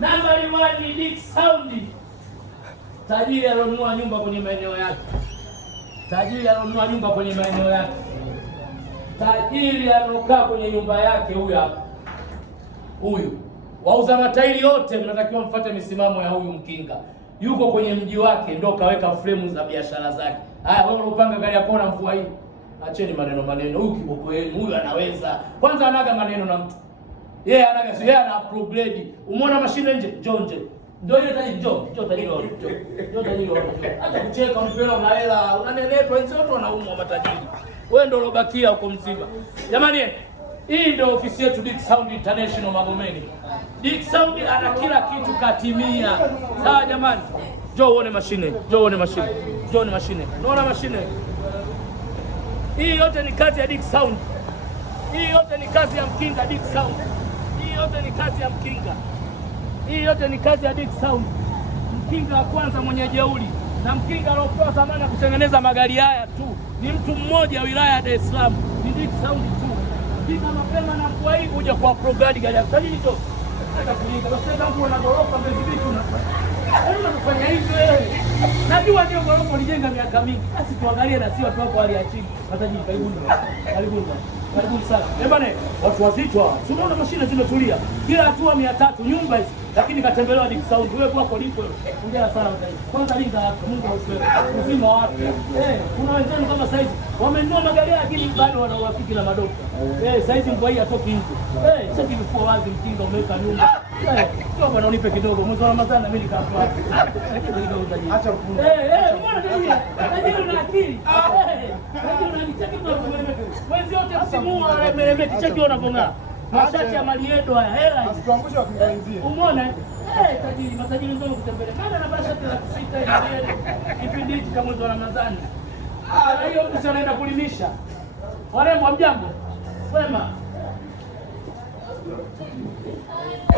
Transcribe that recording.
Nambari 1 Dick Sound. Tajiri alionunua nyumba kwenye maeneo yake. Tajiri alionunua nyumba kwenye maeneo yake. Tajiri anokaa kwenye nyumba yake huyu hapa. Huyu. Wauza matairi yote mnatakiwa mfuate misimamo ya huyu mkinga. Yuko kwenye mji wake ndio kaweka fremu za biashara zake. Haya wewe unapanga gari yako na mvua hii. Acheni maneno. Huyu kiboko yenu, huyu anaweza. Kwanza anaga maneno na mtu. Yeye anaga sio yeye ana upgrade. Umeona mashine nje? Jonje. Ndio ile tajiri njoo tajiri wao. Njoo tajiri wao. Acha kucheka mpira una hela, unanenepa wenzao wanaumwa matajiri. Wewe ndio ulobakia huko mzima. Jamani, hii ndio ofisi yetu Dick Sound International Magomeni. Dick Sound ana kila kitu katimia. Sawa jamani? Njoo uone mashine. Unaona mashine? Hii yote ni kazi ya Dick Sound. Hii yote ni kazi ya mkinga Dick Sound. Hii yote ni kazi ya Dick Sound. Mkinga wa kwanza mwenye jeuri na mkinga aliopewa zamani ya kutengeneza magari haya tu ni mtu mmoja wilaya ya Dar es Salaam, ni Dick Sound tu. Mkinga mapema na mvua hii kuja kwa progradi gari yako. Tajiri tu. Hata kulinga basi tangu na gorofa mbele vitu na. Unafanya hivyo wewe. Najua ndio gorofa ulijenga miaka mingi. Basi tuangalie na si watu wako hali ya chini. Matajiri karibuni sana. Bwana, watu wazito. Unaona mashine zimetulia. Kila hatua 300 nyumba hizi. Lakini katembelewa Dick Sound. Wewe kwako lipo. Hongera sana mtaji. Kwanza linga hapo. Mungu ausiwe. Uzima watu. Kuna wenzenu kama saizi wamenunua magari lakini bado wana urafiki na madokta. Saizi mvua hii atoki nje. Sasa kifua wazi mkinga umeweka nyumba. Kwa bwana unipe kidogo. Mwezi wa Ramadhani na mimi nikafa. Acha kufunga. Umeona tajiri? Tajiri una akili. Tajiri unanicheki kwa mwezi wote msimu wa meremeti cheki unavong'aa. Mashati ya Maliedo haya hela. Asituangushe wakianzia. Umeona? Tajiri, matajiri ndio kutembelea. Maana anavaa shati la 6 ile kipindi hiki cha mwezi wa Ramadhani. Hiyo mtu anaenda kulimisha. Wale mwamjambo. Wema.